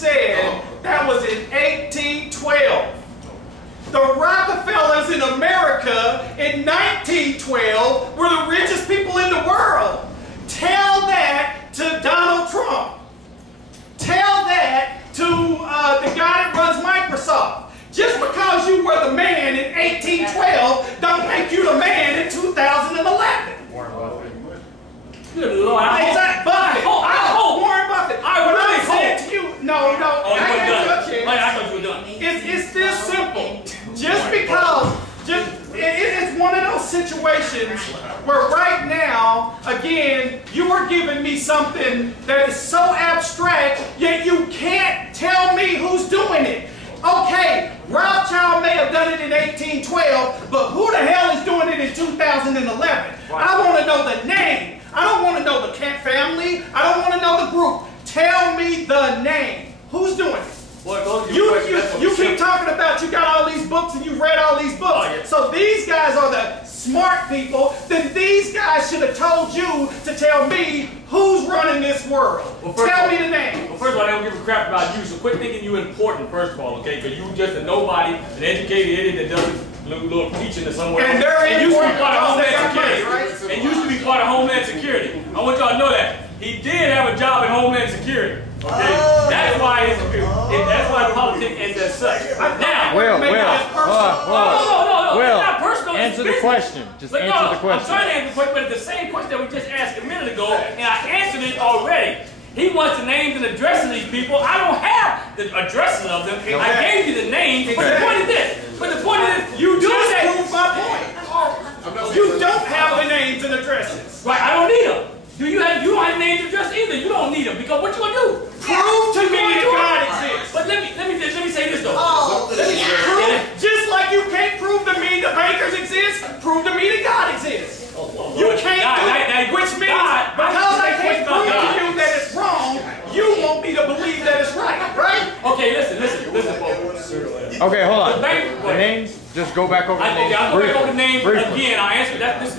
said that was in 1812. The Rockefellers in America in 1912 were the richest people in the world. Tell that to Donald Trump. Tell that to the guy that runs Microsoft. Just because you were the man in 1812 don't make you the man in 2011. Good Lord. Exactly. Buffett. Warren Buffett. I really said to you, no, oh, I thought you were done. It's this simple. Just because, it's one of those situations where right now, again, you are giving me something that is so abstract, yet you can't tell me who's doing it. Okay, Rothschild may have done it in 1812, but who the hell is doing it in 2011? I want to know the name. I don't want to know the Kent family. I don't want to know the group. Tell me the name. Who's doing it? Well, you keep talking about you got all these books and you read all these books. Oh, yeah. So these guys are the smart people. Then these guys should have told you to tell me who's running this world. Well, tell me the name. Well, first of all, they don't give a crap about you, so quit thinking you're important, first of all, okay? Because you're just a nobody, an educated idiot that doesn't little teaching to somewhere. And they're used to be part of Homeland Security, Security. Right? And used to be part of Homeland Security. I want y'all to know that. He did have a job in Homeland Security. Okay? That's why politics is as such. Now, Will, it's not personal. Answer the question. Just answer the question. I'm trying to answer the question, but it's the same question that we just asked a minute ago, and I answered it already. He wants the names and addresses of these people. I don't have the addresses of them. Okay. I gave you the names. But the point is this. But the point is, you do say. Prove my point. You don't have the names and addresses. Right, I don't need them. You don't have names and addresses either. You don't need them because what you gonna do? Prove to me that God exists. But let me say this though. Just like you can't prove to me the bankers exist, prove to me that God exists. You can't do it, which means because I can't prove to you that it's wrong, you want me to believe that it's right, right? Okay, listen, folks. Okay, hold on. The names, just go back over the names. I'll go back over the names again. I answered that. I mean,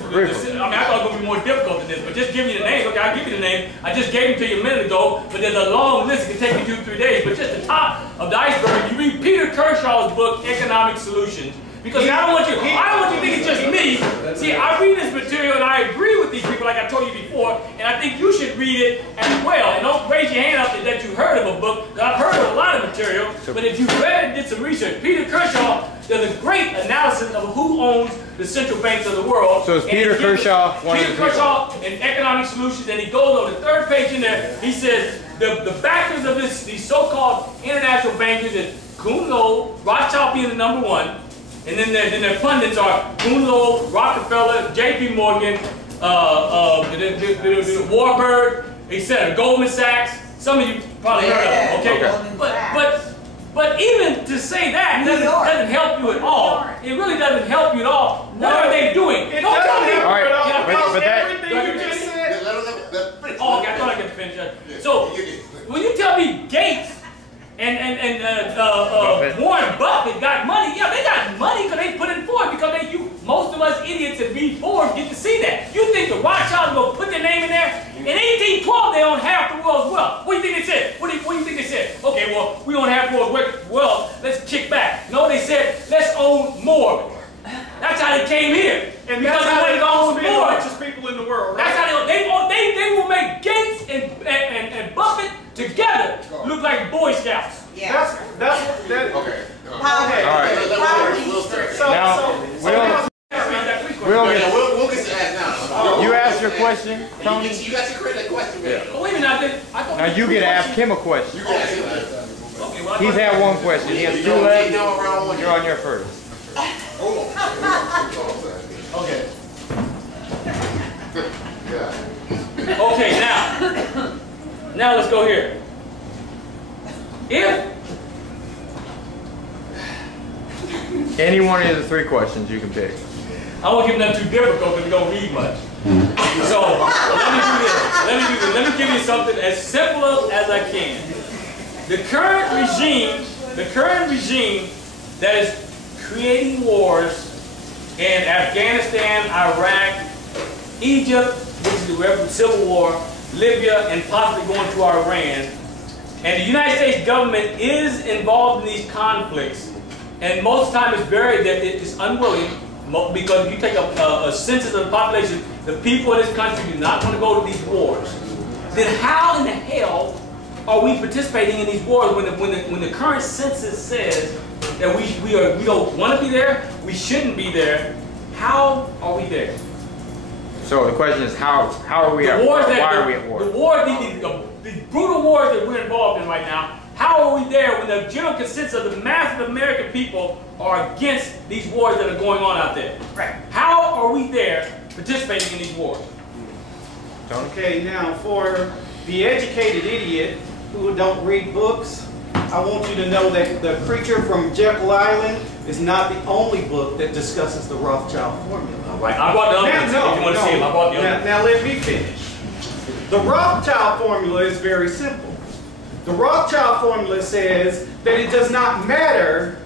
I thought it was going to be more difficult than this, but just give me the name. Okay, I'll give you the name. I just gave them to you a minute ago, but there's a long list. It can take you 2-3 days. But just the top of the iceberg, you read Peter Kershaw's book, Economic Solutions. Because I don't want you to think it's just me. See, I read this material and I agree with these people like I told you before, and I think you should read it as well. And don't raise your hand up that you heard of a book, because I've heard of a lot of material, but if you read and did some research, Peter Kershaw does a great analysis of who owns the central banks of the world. So it's Peter Kershaw, Peter Kershaw in Economic Solutions, and he goes on the third page in there, he says the backers of these so-called international bankers is Kuhn Loeb, Rothschild being the number one, and then their pundits are Kuhn Loeb, Rockefeller, J.P. Morgan, Warburg, etc. Goldman Sachs. Some of you probably heard of them, okay? But even to say that doesn't help you at all. It really doesn't help you at all. What are they doing? Don't tell me. All right, but everything you just said. Oh, okay, I thought I could finish that. So when you tell me Gates and Warren Buffett got money, yeah, they got money because they put it forward because most of us idiots that read Forbes get to see that. You think the Rothschilds will put their name in there? In 1812, they own half the world's wealth. What do you think they said? What do you think they said? Okay, well, we own half the world's wealth. Let's kick back. No, they said, let's own more of it. That's how they came here. And that's how they own the richest people in the world, right? That's how they will make Gates and Buffett together look like Boy Scouts. Yeah. Okay. All right. We'll get to that now. You asked your question, Tony. You got your credit question. Yeah. Oh, wait a minute. Now you get to ask him a question. You got it. Okay, well, He's had one question. He has 2 legs. You're on your first. Okay. Okay, now let's go here. If any one of the 3 questions you can pick. I won't give them too difficult because we don't read much. So let me do this. Let me give you something as simple as I can. The current regime that is creating wars in Afghanistan, Iraq, Egypt, which is the Civil War, Libya, and possibly going to Iran, And the United States government is involved in these conflicts. And most of the time it's unwilling, because if you take a census of the population, the people in this country do not want to go to these wars. Then how in the hell are we participating in these wars when the current census says that we don't want to be there, we shouldn't be there? How are we there? So the question is, how are we at war? Why are we at war? The wars, the brutal wars that we're involved in right now, how are we there when the general consensus of the mass of the American people are against these wars that are going on out there? Right. How are we there participating in these wars? Okay, now for the educated idiot who don't read books, I want you to know that The Creature from Jekyll Island is not the only book that discusses the Rothschild formula. Right. I brought the other ones if you want to see them. I brought the other ones. Now let me finish. The Rothschild formula is very simple. The Rothschild formula says that it does not matter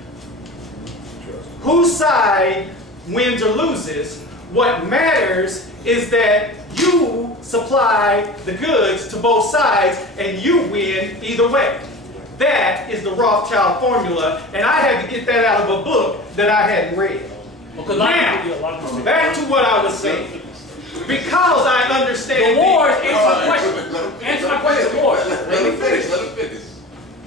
whose side wins or loses. What matters is that you supply the goods to both sides and you win either way. That is the Rothschild formula, and I had to get that out of a book that I hadn't read. Now, back to what I was saying. Because I understand the wars, answer my question. Answer my question, the wars. Let him finish.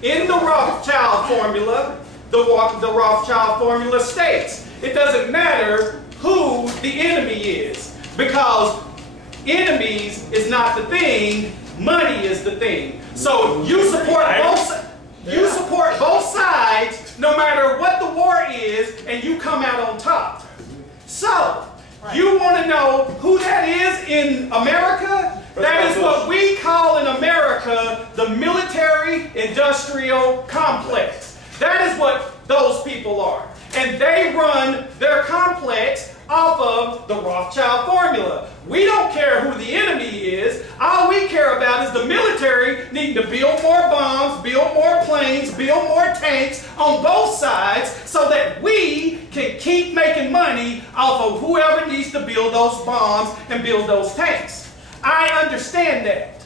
In the Rothschild formula, the Rothschild formula states, it doesn't matter who the enemy is, because enemies is not the thing, money is the thing. So you support both sides, no matter what the war is, and you come out on top. So, you want to know who that is in America? That is what we call in America the military-industrial complex. That is what those people are. And they run their complex off of the Rothschild formula. We don't care who the enemy is. All we care about is the military needing to build more bombs, build more planes, build more tanks on both sides so that we can keep making money off of whoever needs to build those bombs and build those tanks. I understand that.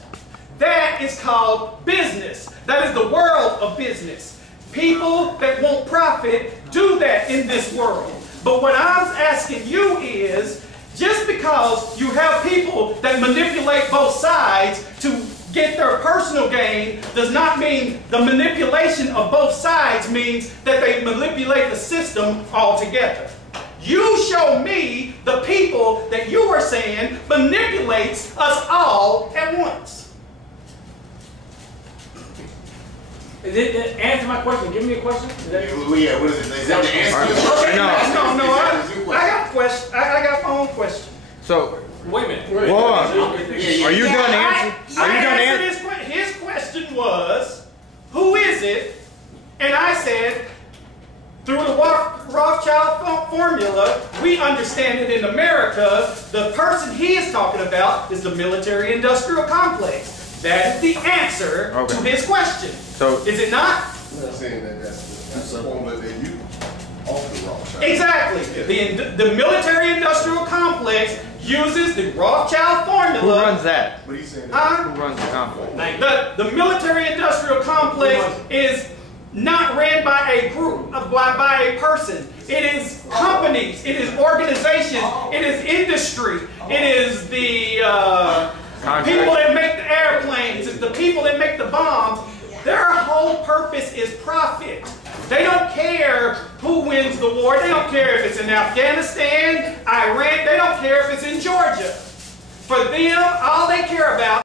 That is called business. That is the world of business. People that want profit do that in this world. But what I'm asking you is, just because you have people that manipulate both sides to get their personal gain does not mean the manipulation of both sides means that they manipulate the system altogether. You show me the people that you are saying manipulates us all at once. Answer my question. Give me a question. Yeah, what is it? Is that the answer? Okay, no. I got my own question. So, wait a minute. hold on. Are you done answering? Are you done answering? His question was, who is it? And I said, through the Rothschild formula, we understand it in America. The person he is talking about is the military-industrial complex. That is the answer to his question. So, is it not? I'm not saying that that's the formula that you offer Rothschild. Exactly. The military-industrial complex uses the Rothschild formula. Who runs that? But he's saying who runs the complex? The military-industrial complex is not ran by a group, by a person. It is companies. It is organizations. It is industry. It is the people that make the airplanes. It's the people that make the bombs. Their whole purpose is profit. They don't care who wins the war. They don't care if it's in Afghanistan, Iran. They don't care if it's in Georgia. For them, all they care about